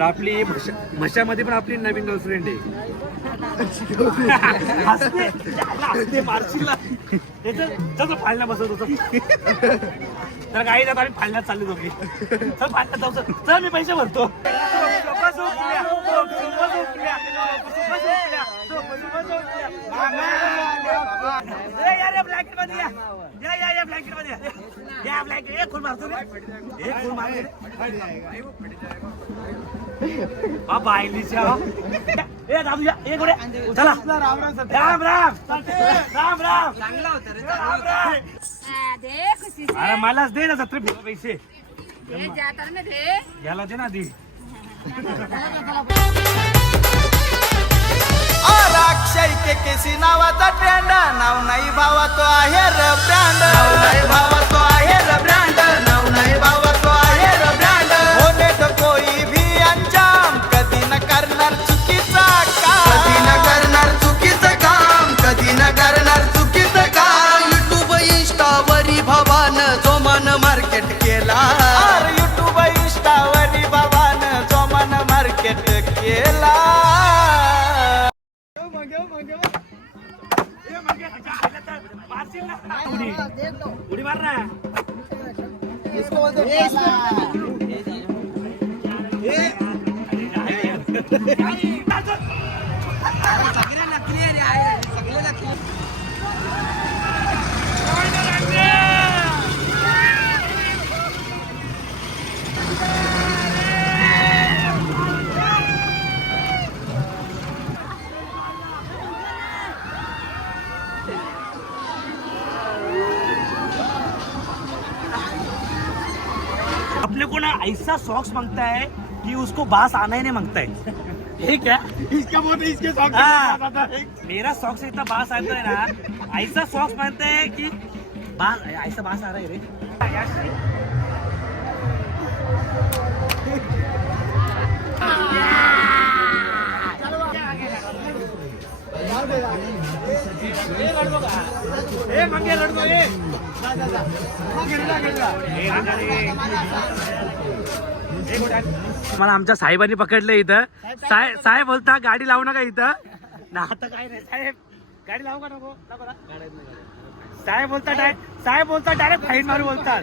आपली म्हशा- म्हशामध्ये पण आपली नवीन गर्लफ्रेंड आहे हसते. हसते, फाळण्या बसत होत तर काही जात आम्ही फाळण्यात चालले दोघी चल फाळण्यात जाऊ चल. मी पैसे भरतो ब्लँकेटमध्ये या. या, या, या मध्ये या. या एक खून मारतो एक खून मारतो हा बायलीच्या ए दादू या ए गोडे चला. राम राम. राम राम. राम राम. चांगला होता रे राम राम आ, दे खुशी से अरे मलाच दे ना सत्र पैसे. दे जाता ना दे याला दे ना दी. अक्षय के केसी नावाचा ट्रेंड नाव नाही भावा तो आहे र ब्रँड नाव नाही भावा तो आहे र ब्रँड ना उडी उडी मार ना अपने को ना ऐसा सॉक्स माँगता है कि उसको बास आना ही नहीं माँगता है। ठीक है? इसका बोलते इसके सॉक्स आता है। मेरा सॉक्स इतना बास आता है ना। ऐसा सॉक्स माँगता है कि बास ऐसा बास आ रहा है रे। मंगे लड़को ए मला आमच्या साहेबांनी पकडलं इथं. साहेब साहेब बोलता गाडी लावू नका इथं. ना आता काय नाही साहेब. गाडी लावू का नको? साहेब बोलता डायरेक्ट साहेब बोलता डायरेक्ट फाईन मारू बोलतात.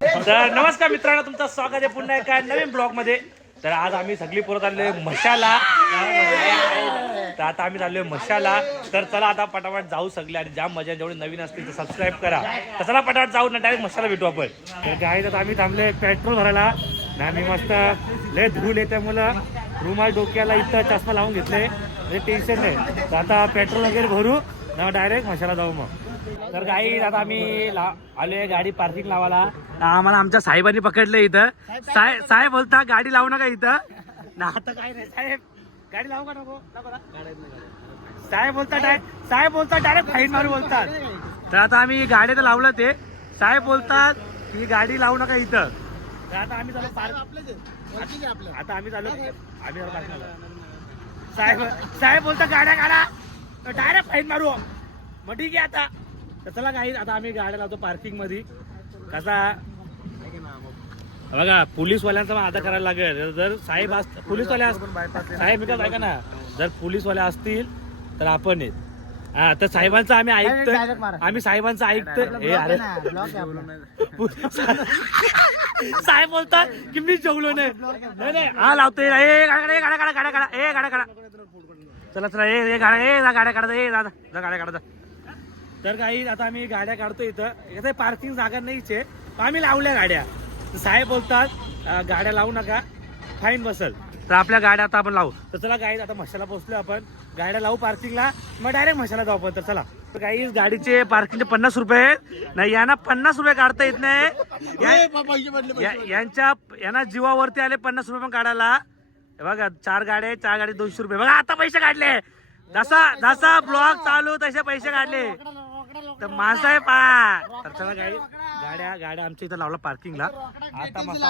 तर नमस्कार मित्रांनो तुमचं स्वागत आहे पुन्हा एका नवीन ब्लॉगमध्ये. तर आज आम्ही सगळी परत आलोय मशाला. तर आता आम्ही चाललोय मशाला. तर चला आता पटापट जाऊ सगळे आणि ज्या मजा जेवढी नवीन असतील तर सबस्क्राईब करा. तर चला पटापट जाऊ ना डायरेक्ट मशाला भेटू आपण. तर काय तर आम्ही थांबले पेट्रोल भरायला. आणि आम्ही मस्त लय धूल येते मला. रुमाल डोक्याला इथं चष्मा लावून घेतले म्हणजे टेन्शन नाही. तर आता पेट्रोल वगैरे भरू. ना डायरेक्ट मशाला जाऊ मग. तर काही आता आम्ही आलोय गाडी पार्किंग लावायला. आम्हाला आमच्या साहेबांनी पकडलं इथं. साहेब साहेब बोलता गाडी लावू नका इथं. ना आता काय नाही साहेब. गाडी लावू का नको? साहेब बोलता डायरेक्ट साहेब बोलता डायरेक्ट फाईन मारू बोलतात. तर आता आम्ही गाडी तर लावलं ते. साहेब बोलतात की गाडी लावू नका इथं. तर आता आम्ही चालू पार्क आता आम्ही चालू आम्ही. साहेब साहेब बोलता गाड्या काढा डायरेक्ट फाईन मारू. मग ठीक आहे आता. तर चला काही आता आम्ही गाड्या लावतो पार्किंगमध्ये कसा? बघा पोलीसवाल्यांचा पण आदर करायला लागेल. जर साहेब अस पोलीसवाले अस- साहेब मी काय ऐका ना. जर पोलीसवाले असतील तर आपण आहेत हा तर साहेबांचं आम्ही ऐकतोय. आम्ही साहेबांचं ऐकतोय. हे अरे साहेब बोलतात की मी जेवलो नाही. नाही, नाही हा लावतोय ए गाड्या गाड्या गाड्या गाड्या गाड्या ए गाड्या गाड्या. चला चला ए गाड्या ए गाड्या काढा ए जा गाड्या काढा. तर काही आता आम्ही गाड्या काढतो इथं. इथं पार्किंग जागा नाहीच आहे. पण आम्ही लावल्या गाड्या. तर साहेब बोलतात अं, गाड्या लावू नका. फाईन बसल. तर आपल्या गाड्या आता आपण लावू. तर चला काही आता म्हशाला पोहोचलो आपण. गाड्या लावू पार्किंगला मग डायरेक्ट म्हशाला जाऊ आपण. तर चला. तर काही गाडीचे पार्किंगचे पन्नास रुपये आहेत. नाही यांना पन्नास रुपये काढता येत नाही. या- या- यांच्या यांना जीवावरती आले पन्नास रुपये पण काढायला. हे बघा चार गाड्या आहेत, चार गाडी दोनशे रुपये. बघा आता पैसे काढले. जसा जसा ब्लॉग चालू तसे पैसे काढले. तर माझा आहे पा तर चला गाडी गाड्या गाड्या आमच्या इथं लावला पार्किंगला आता मस्त.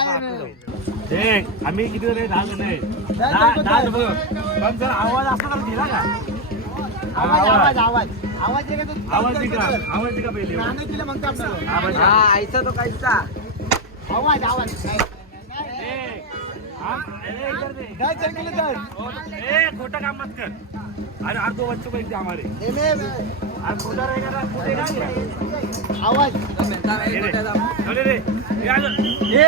हे आम्ही किती जण आहे? दहा जण आहे दहा जण. पण जर आवाज असला तर दिला का आवाज आवाज? आवाज आवाज पहिले? आवाज तो आवाज आवाज ए, हा? अरे, इधर दे. काय चाललेलं तर? ए, खोटं काम मत कर अरे आर दो बच्चों को एक हमारे हे आज खोटा रहेगा ना ये. आवाज ये रे. चले रे. ये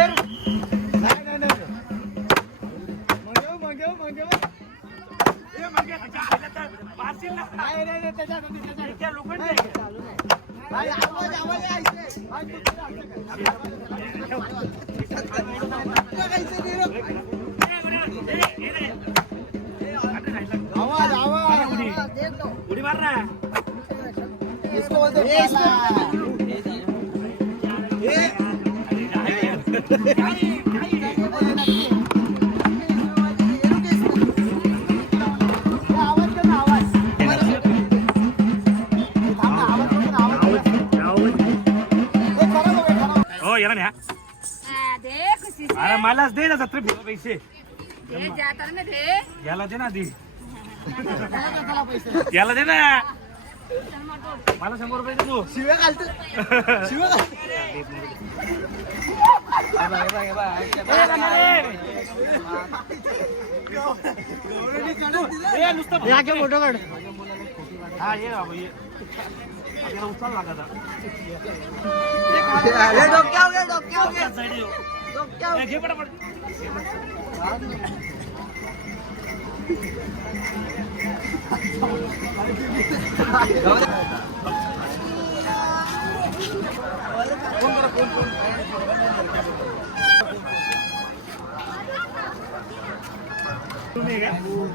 हो याला न्या हा, दे से अरे मलाच दे ना जत्रे पैसे. दे दे. याला दे ना पैसे. याला दे ना. मला शंभर रुपये दे तू. शिव्या घालतो. शिव्या घालतो. फोटो काढ. हा ये बाबा ये. आपल्याला उचल लागत हे घे पटापट.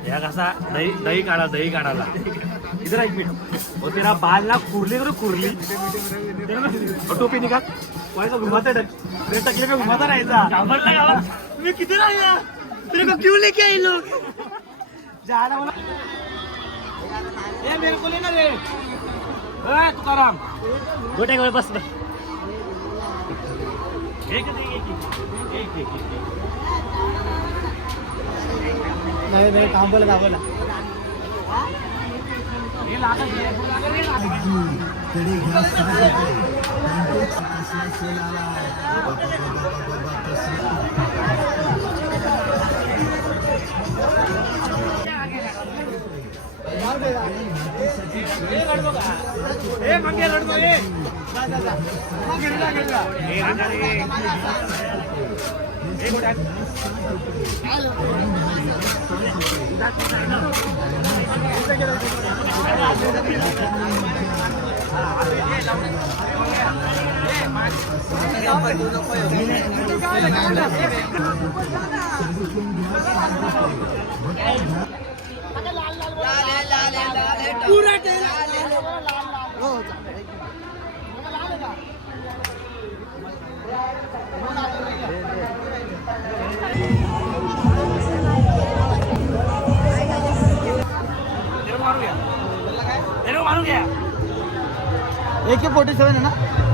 या कसा दही दही काढा दही काढायला. इधर एक मिनिट. वो तेरा बाल ना कुरली करो कुरली. तेरा ना टोपी निकाल वैसा घुमाता है तेरे टकले पे घुमाता का? तुम्ही किती राहिला? तेरे को क्यों लेके आई लोग जाना मला ए मेरे को लेना रे ए तुकाराम गोटे गोटे बस बस एक एक एक एक एक एक नाही नाही थांबवलं थांबवलं हे लागत हे ए मंगे लड़को ए जा जा जा गिर जा गिर जा ए गंगा जी ए गोटा हेलो दैट्स नॉट एनफ ए मान ये हम दोनों को ये एके फोर्टी सेवन आहे ना?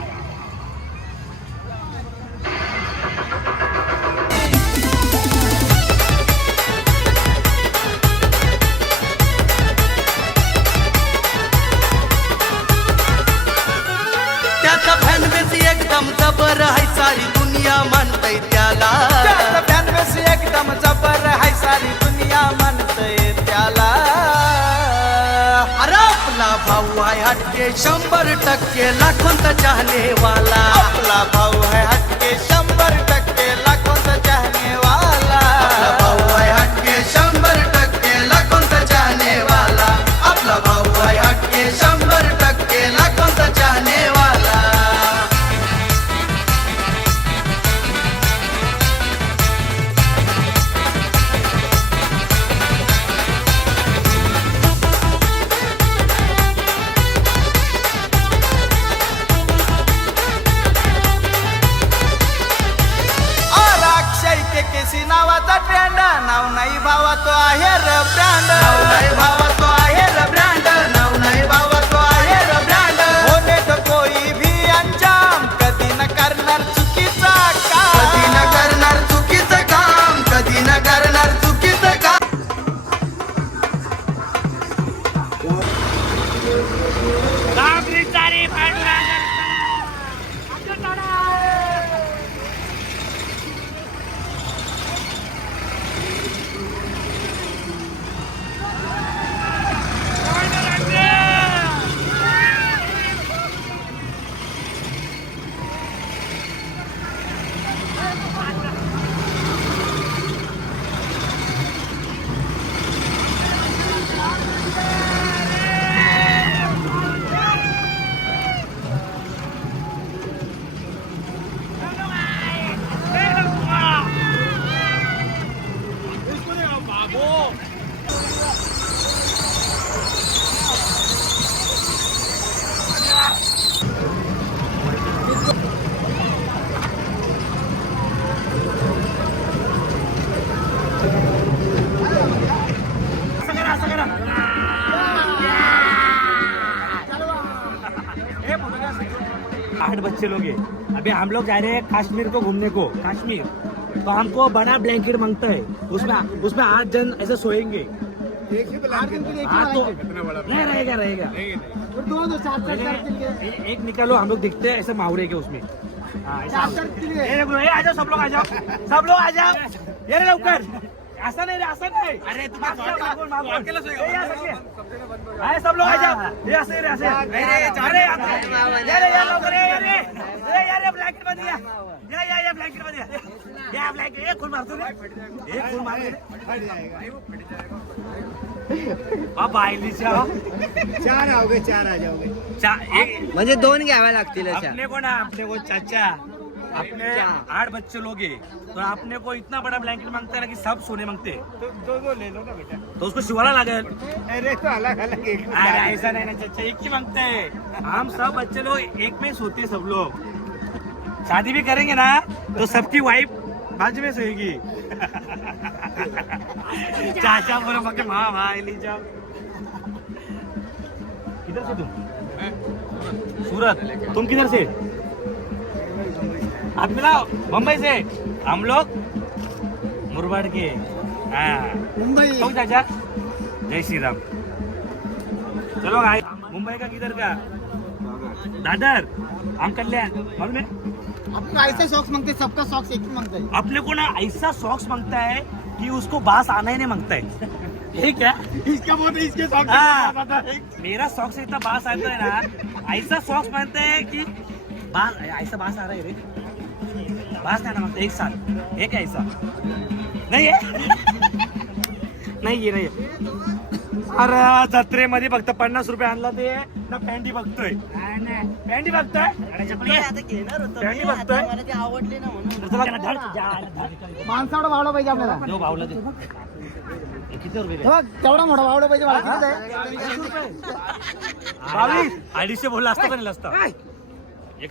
भाऊ हटके शंभर टक्के लाखोंचा चाहनेवाला. आपला भाऊ है आठ बच्चे लोग हैं। अभी हम लोग जा रहे हैं कश्मीर को घूमने को। कश्मीर। तो हमको बड़ा ब्लैंकेट माँगता है। उसमें उसमें आठ जन ऐसे सोएँगे। हाँ तो नहीं रहेगा रहेगा। एक निकालो हम लोग दिखते हैं ऐसे मावरे के उसमें। हाँ, ऐसा- ये देखो, ये आ जाओ सब लोग आ जाओ। सब लोग आ जाओ। ये लवकर। असं नाही रे असं नाही. अरे अरे सब लोग ये असं रे असं. अरे अरे या रे या लवकर या रे. ए या रे ब्लँकेटमध्ये या. या या या ब्लँकेटमध्ये या. या ब्लँकेट एक खून मारतो रे. एक खून मारतो रे. बाबा आईलीच्या चार आओगे चार आ जाओगे म्हणजे दोन घ्याव्या लागतील अशा. अपने को ना अपने को चाचा. अपने आठ बच्चे लोग हैं तो आपने को इतना बड़ा ब्लैंकेट माँगता है ना कि सब सोने मांगते हैं? तो दो दो ले लो ना बेटा। तो उसको शिवाला लागल अरे तो अलग अलग एक अरे ऐसा नहीं ना चाचा एक ही मांगते हैं। हम सब बच्चे लोग एक में सोते हैं सब लोग। शादी भी करेंगे ना तो सबकी वाइफ बाजू में सोएगी। चाचा बोलो मके माँ भाई ली जाओ। किधर से तुम? सूरत। तुम किधर से? आप मिलाओ मुंबई से। हम लोग मुरबाड के हाँ। मुंबई। कौन चाचा? जय श्री राम चलो भाई मुंबई का किधर का? दादर हम कल्याण मालूम है? आपण ऐसा सॉक्स मागते सबका सॉक्स एक ही मागता है। अपने को ना ऐसा सॉक्स माँगता है कि उसको बास आना ही नहीं माँगता है। ठीक है? इसका बहुत इसके सॉक्स हाँ, मेरा सॉक्स इतना बास आता है ना ऐसा सॉक्स माँगता है कि बास ऐसा बास आ रहा है रे। बास नहीं ना एक साथ एक ऐसा नाही आहे? नाही नाही. अरे जत्रेमध्ये फक्त पन्नास रुपये आणला ते. ना पॅन्टी बघतोय. पॅन्टी बघतोय? पॅन्टी बघतोय? आवडली ना म्हणून. माणसावडा पाहिजे आपल्याला. भावला बघ तेवढा मोठा पाहिजे? बावीस अडीचशे बोलला असतं का नाही असतं हे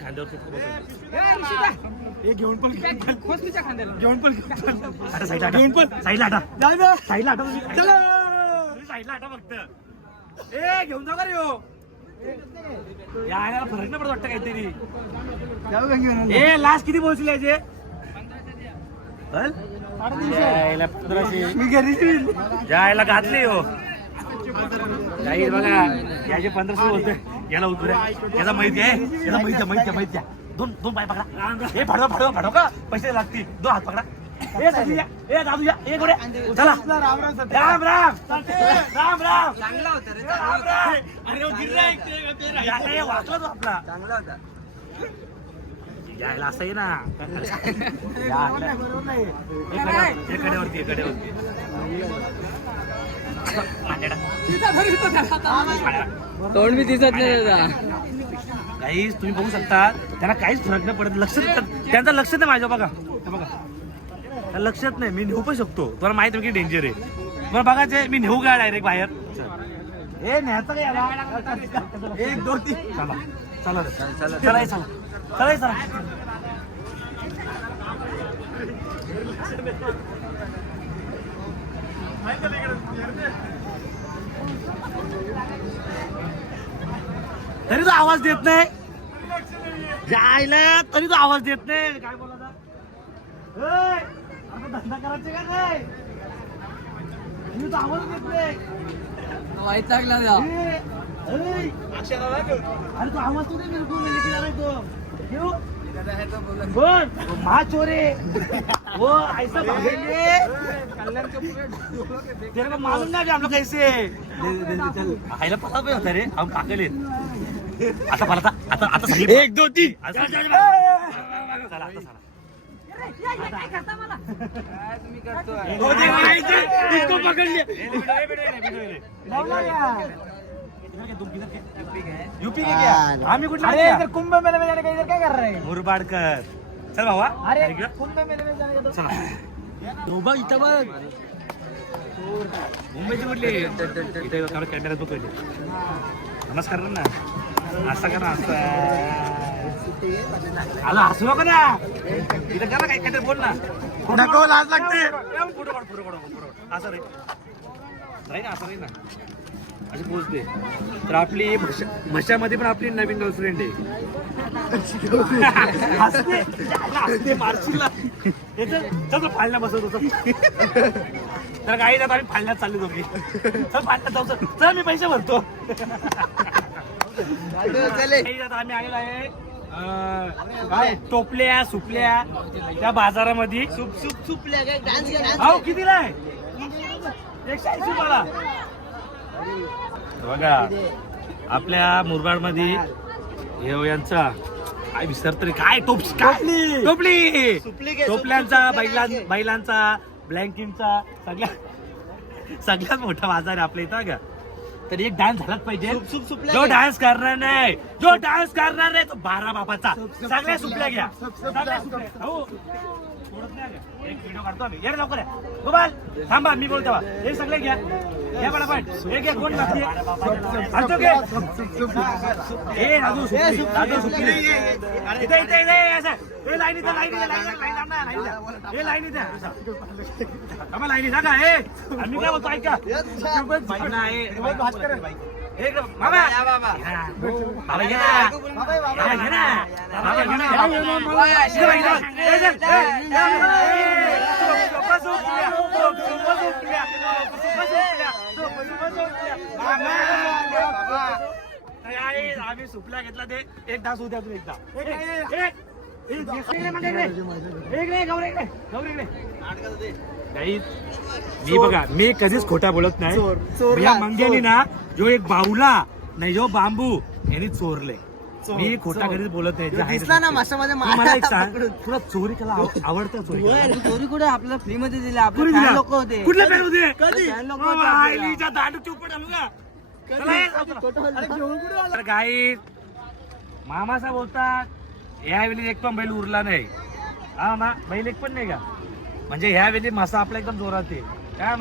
हे घेऊन पण घेऊन पण. अरे साईडला घेऊन पण. साईडला हटा साईडला हटा तुम्ही. तुम्ही साईडला हटा फक्त. ए घेऊन का रे ह्यो? या फरक नाही पडत वाटतं काहीतरी. जाऊ का घेऊन ए लास्ट किती पोहोचले याचे? पंधराशे. मी घरी. जायला घातले हो. काही बघा. याचे पंधराशे बोलतोय याला उतरे याचा माहिती आहे याचा माहिती आहे माहिती माहिती दोन दोन पाय पकडा. हे फाडवा फाडवा फाडव का? पैसे लागतील. दोन हात पकडा. ए दादू या ए दादू या ए गोड्या. चला. राम राम. राम राम. राम राम चांगला होता रे राम राम अरे. याला हे वाचला तो आपला चांगला होता. यायला असं आहे ना. एकड्यावरती एकड्यावरती तोंड मी दिसत नाही दादा. काहीच तुम्ही बघू शकता त्यांना काहीच फरक नाही पडत. लक्ष त्यांचं लक्ष नाही माझ्या बघा. हे बघा. लक्षात नाही. मी नेऊ पण शकतो. तुम्हाला माहीत आहे की डेंजर आहे. मला बघायचे मी नेऊ का डायरेक्ट बाहेर? ए न्यायचं काय याला? एक दोन तीन. चला. चला. रे. चला. हे चला चला. हे चला. तरी तो आवाज देत नाही. जायला तरी तो आवाज देत नाही. काय बोलायचा? धंदा करायचे का नाही? तो आवाज देत नाही. वाईट लागला अरे तो आवाज तो दे मेरे को मैं लेके जा रहा हूं तो क्यों बोल. माँ चोरे. वो ऐसा भागेंगे। तेरे को मालूम ना कि हम लोग कैसे दे- दे- दे- पता पण होता रे हम टाकले आता मला आता आता. एक दोन तीन। हो दे, इसको पकड़ लिया। यूपी के क्या? आम्ही कुठला अरे? इधर कुंभ मेले में जाने का इधर क्या कर रहे हैं? मुरबाडकर। चल भावा. चला. इथं बघ. मुंबईची कुठली कॅमेऱ्यात पकडली नमस्कार कर ना. असं करा असं. आला हसू नको ना. इथं करा काय काहीतरी बोल ना. नको लाज लागते. पुढं काढ, पुढं काढ. असं रे. नाही ना असं नाही ना. अशी पोचते तर आपली म्हशा- म्हशामध्ये पण आपली नवीन गर्लफ्रेंड आहे. हसते. हसते मारशील चल फाळण्या बसत होतो तर काही जात आम्ही फाळण्यात चाललो दोघी. चल फाळण्यात जाऊ चल. मी पैसे भरतो. काही जात आम्ही आलेलो आहे टोपल्या सुपल्या त्या बाजारामध्ये. सुप सुप सुपल्या कितीला आहे? एकशे ऐंशी रुपयाला. बघा आपल्या मुरबाडमध्ये यांचा. काय विसर तरी काय टोप काय टोपली! टोपल्यांचा बैलां बैलांचा ब्लँकिंगचा सगळ्या सगळ्यात मोठा बाजार आहे आपल्या इथं का तर एक डान्स झालाच पाहिजे. जो डान्स करणार नाही जो डान्स करणार नाही तो बारा बापाचा सगळ्या सुपल्या घ्या. सगळ्या. हो? एक व्हिडिओ काढतो आम्ही. ये रे लवकर आहे. गोपाल थांबा मी बोलतो बा. हे सगळे घ्या. घ्या पटापट. एक एक कोण लागते आणतो घे ए राजू इथे इथे इथे असं. हे लाईन इथे लाईन इथे लाईन लाईन लाईन हे लाईन इथे. लाईन इथे. का हे. मी काय बोलतो ऐका. एक बाबा हा. बाबा घे ना बाबा घे ना बाबा घे ना आम्ही सुपल्या घेतला ते एक तास उद्या तू एकदा एक. इकडे, गौरी मी बघा मी कधीच खोटा बोलत नाही. या मंग्यानी. ना जो एक बाहुला नाही जो बांबू यांनी चोरले. मी खोटा कधीच बोलत नाही. दिसला ना. माशामध्ये मला एक सांग तुला चोरी केला आवडतं चोरी? चोरी कुठे आपल्याला फ्री मध्ये दिले आपले दिला? लोक होते. कुठल्या पॅन होते? कधी? मामासा बोलतात या वेळी एक पण बैल उरला नाही. हा मा बैल एक पण नाही का? म्हणजे ह्या वेळी मासा आपला एकदम जोरात आहे. काय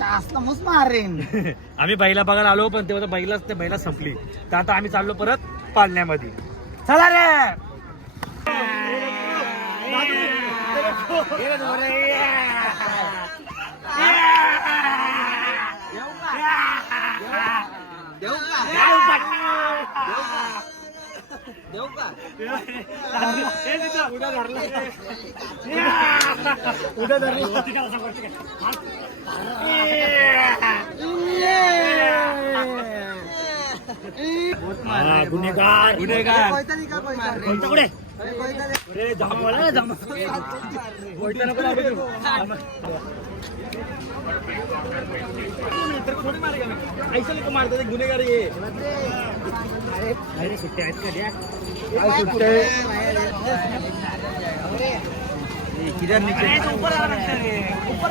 आपला मस्त मारेन. आम्ही बैला बघायला आलो पण तेव्हा तर बैलाच ते बैला संपली. तर आता आम्ही चाललो परत पालण्यामध्ये. चला रे! रे, ये. उद्या धरला गुन्हेगार गुन्हेगार कोयता का कोयता कोणतं कुठे ना जामा कोयता नको लागू देऊ. तर थोडी मारे का मी? ऐसा लोक मारतात? एक गुन्हेगार ये अरे सुट्ट्या आहेत का द्या? किधर निकले ऊपर आ रहा है ऊपर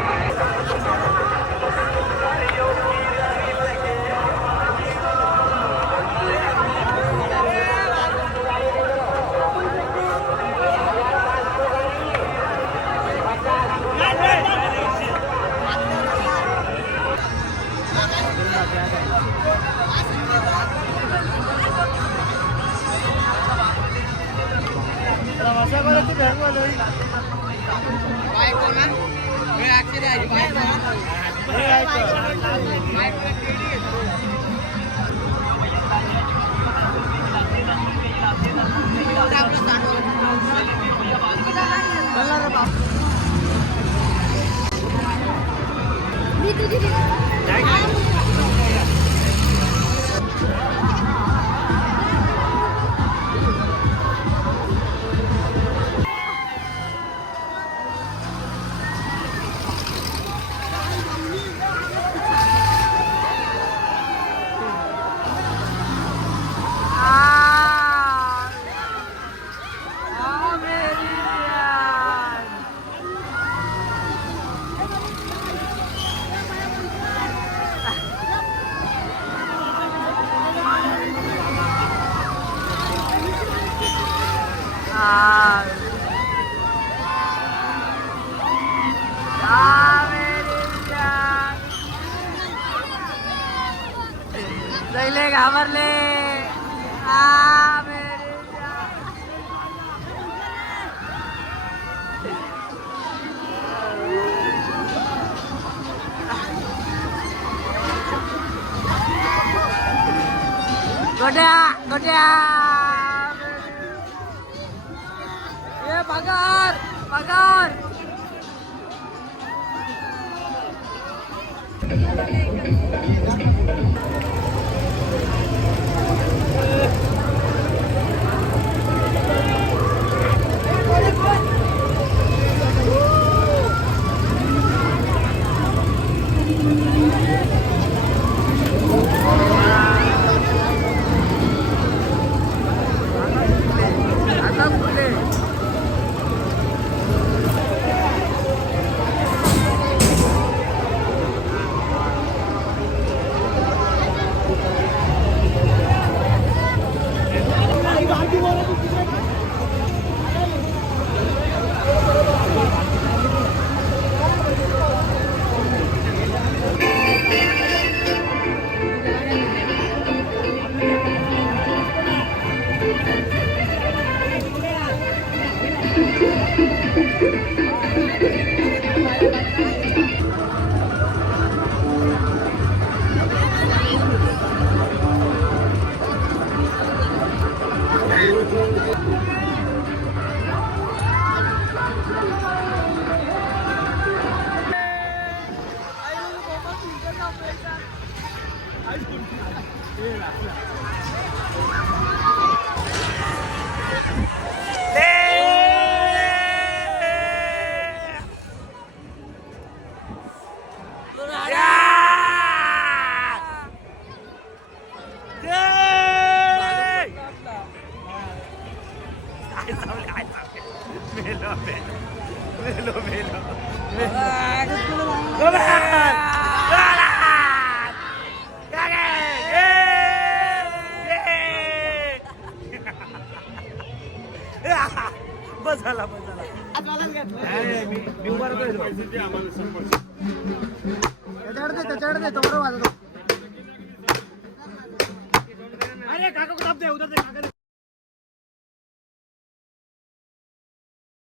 go down, go down. Yeah, Pagar, Pagar. बस